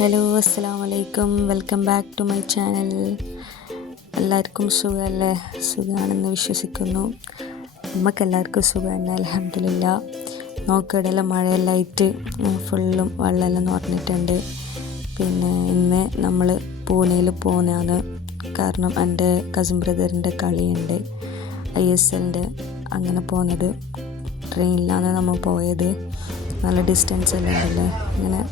Hello, അസ്സലാമു അലൈക്കും. Welcome back to my channel. എല്ലാവർക്കും സുഖമല്ലേ? സുഖമാണെന്ന് വിശ്വസിക്കുന്നു. നമുക്കെല്ലാവർക്കും സുഖം തന്നെ, അൽഹംദുലില്ലാഹ്. നോക്കിയിടെല്ലാം മഴയെല്ലാം ആയിട്ട് ഫുള്ളും വെള്ളമെല്ലാം നിറഞ്ഞിട്ടുണ്ട്. പിന്നെ ഇന്ന് നമ്മൾ പൂനെയിൽ പോകുന്നതാണ്. കാരണം എൻ്റെ കസിൻ ബ്രദറിൻ്റെ കളിയുണ്ട്, ISLൻ്റെ. അങ്ങനെ പോകുന്നത് ട്രെയിനിലാണ് നമ്മൾ പോയത്. നല്ല ഡിസ്റ്റൻസ് എല്ലാം ഉണ്ടല്ലോ അങ്ങനെ.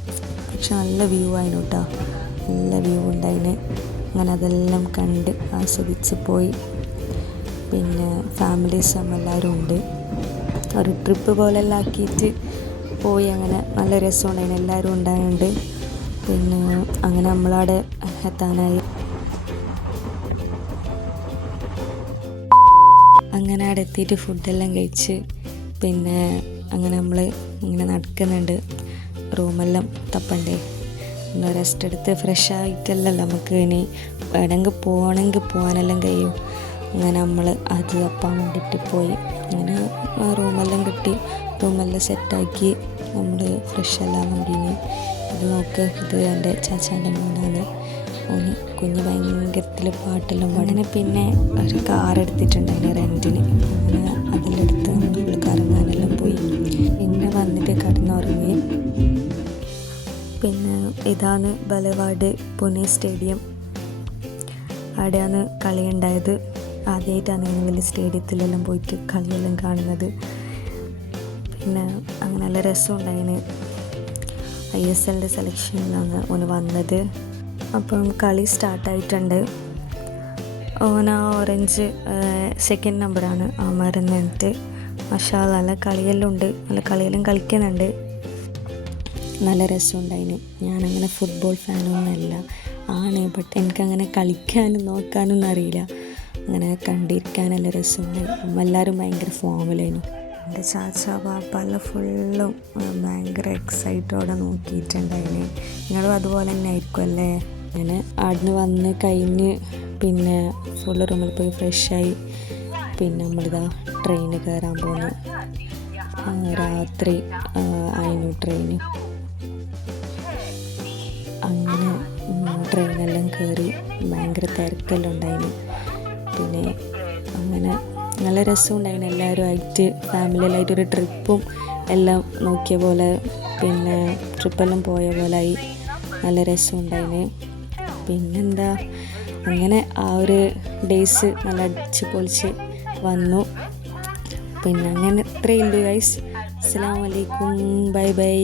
പക്ഷെ നല്ല വ്യൂ ആയിരുന്നു കേട്ടോ, നല്ല വ്യൂ ഉണ്ടായിന്. അങ്ങനെ അതെല്ലാം കണ്ട് ആസ്വദിച്ച് പോയി. പിന്നെ ഫാമിലീസും എല്ലാവരും ഉണ്ട്. ഒരു ട്രിപ്പ് പോലെല്ലാം ആക്കിയിട്ട് പോയി. അങ്ങനെ നല്ല രസമുണ്ടായിന്, എല്ലാവരും ഉണ്ടായതുകൊണ്ട്. പിന്നെ അങ്ങനെ നമ്മളവിടെ എത്താനായി. അങ്ങനെ അവിടെ എത്തിയിട്ട് ഫുഡെല്ലാം കഴിച്ച് പിന്നെ അങ്ങനെ നമ്മൾ ഇങ്ങനെ നടക്കുന്നുണ്ട്. റൂമെല്ലാം തപ്പണ്ടേ, ഒന്ന് റെസ്റ്റ് എടുത്ത് ഫ്രഷ് ആയിട്ടല്ലല്ലോ നമുക്ക് ഇനി എവിടെയെങ്കിൽ പോകാനെല്ലാം കഴിയും. അങ്ങനെ നമ്മൾ അത് തപ്പാൻ വേണ്ടിയിട്ട് പോയി. അങ്ങനെ റൂമെല്ലാം കിട്ടി, റൂമെല്ലാം സെറ്റാക്കി നമ്മൾ ഫ്രഷ് എല്ലാം വേണ്ടിന്. ഇത് നോക്ക്, ഇത് എൻ്റെ ചാച്ചാൻ്റെ മോനാണ്. ഓന് കുഞ്ഞ് ഭയങ്കരത്തിൽ പാട്ടെല്ലാം പാടിന്. പിന്നെ ഒരു കാർ എടുത്തിട്ടുണ്ട് അതിന് റെൻറ്റിന്. അങ്ങനെ അതിലെടുത്ത് നമ്മൾ കറങ്ങാനെല്ലാം പോയി. പിന്നെ വന്നിട്ട് കിടന്നുറങ്ങി. പിന്നെ ഇതാണ് ബലവാട് പൂനെ സ്റ്റേഡിയം. അവിടെയാണ് കളി ഉണ്ടായത്. ആദ്യമായിട്ടാണ് ഇങ്ങനെ വലിയ സ്റ്റേഡിയത്തിലെല്ലാം പോയിട്ട് കളിയെല്ലാം കാണുന്നത്. പിന്നെ അങ്ങനെ നല്ല രസമുണ്ടായിന്. ISLൻ്റെ സെലക്ഷനിലാണ് ഓന് വന്നത്. അപ്പം കളി സ്റ്റാർട്ടായിട്ടുണ്ട്. ഓന ഓറഞ്ച് സെക്കൻഡ് നമ്പറാണ് ആമാർ എന്നിട്ട്. മാഷാ അല്ലാഹ്, നല്ല കളിയെല്ലാം ഉണ്ട്, നല്ല കളിയെല്ലാം കളിക്കുന്നുണ്ട്. നല്ല രസമുണ്ടായിന്. ഞാനങ്ങനെ ഫുട്ബോൾ ഫാനൊന്നുമല്ല ആണ്, ബട്ട് എനിക്കങ്ങനെ കളിക്കാനും നോക്കാനൊന്നും അറിയില്ല. അങ്ങനെ കണ്ടിരിക്കാനെല്ലാം രസമുണ്ട്. എല്ലാവരും ഭയങ്കര ഫോമിലായിരുന്നു. എൻ്റെ ചാച്ച പാപ്പെല്ലാം ഫുള്ളും ഭയങ്കര എക്സൈറ്റോടെ നോക്കിയിട്ടുണ്ടായിന്. നിങ്ങളും അതുപോലെ തന്നെ ആയിരിക്കും അല്ലേ? അങ്ങനെ അവിടുന്ന് വന്ന് കഴിഞ്ഞ് പിന്നെ ഫുള്ള് റൂമിൽ പോയി ഫ്രഷായി. പിന്നെ നമ്മളിതാ ട്രെയിന് കയറാൻ പോകുന്നു. രാത്രി ആയിരുന്നു ട്രെയിന്. അങ്ങനെ ട്രെയിനെല്ലാം കയറി, ഭയങ്കര തിരക്കെല്ലാം ഉണ്ടായിന്. പിന്നെ അങ്ങനെ നല്ല രസമുണ്ടായിന്. എല്ലാവരും ആയിട്ട് ഫാമിലിയിലായിട്ട് ഒരു ട്രിപ്പും എല്ലാം നോക്കിയ പോലെ, പിന്നെ ട്രിപ്പെല്ലാം പോയ പോലെ ആയി. നല്ല രസമുണ്ടായിന്. പിന്നെന്താ, അങ്ങനെ ആ ഒരു ഡേയ്സ് നല്ല അടിച്ച് പൊളിച്ച് വന്നു. പിന്നെ അങ്ങനെ ഇത്രയേ ഉള്ളൂ ഗൈസ്. അസ്സലാമു അലൈക്കും, ബൈ ബൈ.